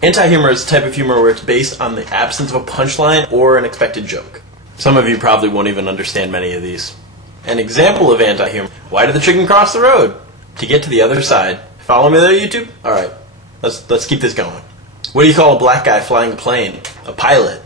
Anti-humor is a type of humor where it's based on the absence of a punchline or an expected joke. Some of you probably won't even understand many of these. An example of anti-humor: why did the chicken cross the road? To get to the other side. Follow me there, YouTube? Alright, let's keep this going. What do you call a black guy flying a plane? A pilot.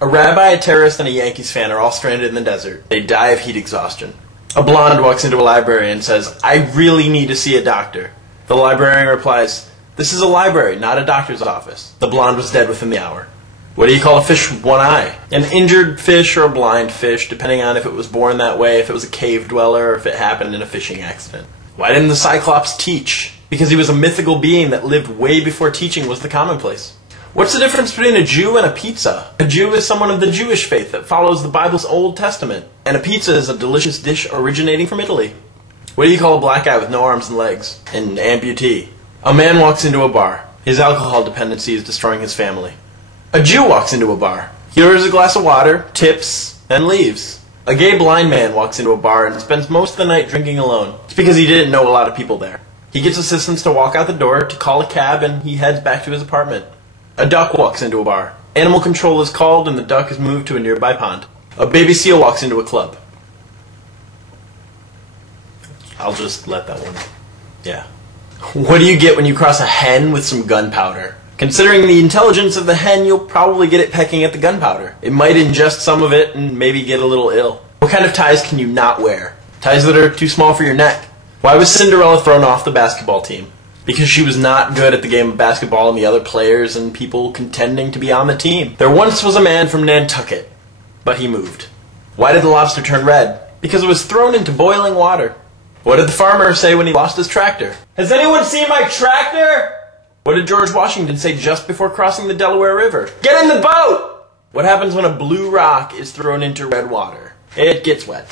A rabbi, a terrorist, and a Yankees fan are all stranded in the desert. They die of heat exhaustion. A blonde walks into a library and says, "I really need to see a doctor." The librarian replies, "This is a library, not a doctor's office." The blonde was dead within the hour. What do you call a fish with one eye? An injured fish or a blind fish, depending on if it was born that way, if it was a cave dweller, or if it happened in a fishing accident. Why didn't the Cyclops teach? Because he was a mythical being that lived way before teaching was the commonplace. What's the difference between a Jew and a pizza? A Jew is someone of the Jewish faith that follows the Bible's Old Testament, and a pizza is a delicious dish originating from Italy. What do you call a black guy with no arms and legs? An amputee. A man walks into a bar. His alcohol dependency is destroying his family. A Jew walks into a bar. He orders a glass of water, tips, and leaves. A gay blind man walks into a bar and spends most of the night drinking alone. It's because he didn't know a lot of people there. He gets assistants to walk out the door, to call a cab, and he heads back to his apartment. A duck walks into a bar. Animal control is called and the duck is moved to a nearby pond. A baby seal walks into a club. I'll just let that one. Yeah. What do you get when you cross a hen with some gunpowder? Considering the intelligence of the hen, you'll probably get it pecking at the gunpowder. It might ingest some of it and maybe get a little ill. What kind of ties can you not wear? Ties that are too small for your neck. Why was Cinderella thrown off the basketball team? Because she was not good at the game of basketball and the other players and people contending to be on the team. There once was a man from Nantucket, but he moved. Why did the lobster turn red? Because it was thrown into boiling water. What did the farmer say when he lost his tractor? "Has anyone seen my tractor?" What did George Washington say just before crossing the Delaware River? "Get in the boat!" What happens when a blue rock is thrown into red water? It gets wet.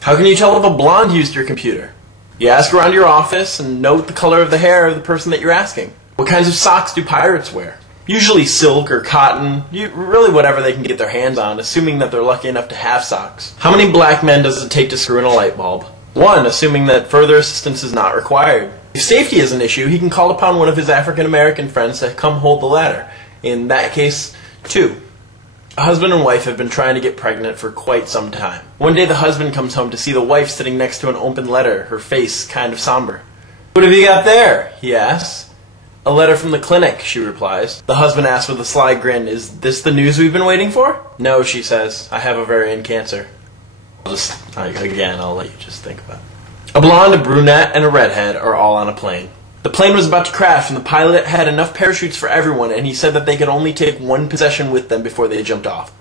How can you tell if a blonde used your computer? You ask around your office and note the color of the hair of the person that you're asking. What kinds of socks do pirates wear? Usually silk or cotton, really whatever they can get their hands on, assuming that they're lucky enough to have socks. How many black men does it take to screw in a light bulb? One, assuming that further assistance is not required. If safety is an issue, he can call upon one of his African American friends to come hold the ladder. In that case, two. A husband and wife have been trying to get pregnant for quite some time. One day the husband comes home to see the wife sitting next to an open letter, her face kind of somber. "What have you got there?" he asks. "A letter from the clinic," she replies. The husband asks with a sly grin, "Is this the news we've been waiting for?" "No," she says. "I have ovarian cancer." Again, I'll let you just think about it. A blonde, a brunette, and a redhead are all on a plane. The plane was about to crash, and the pilot had enough parachutes for everyone, and he said that they could only take one possession with them before they jumped off.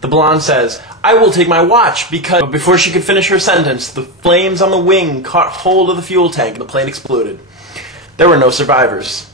The blonde says, "I will take my watch, because..." But before she could finish her sentence, the flames on the wing caught hold of the fuel tank, and the plane exploded. There were no survivors.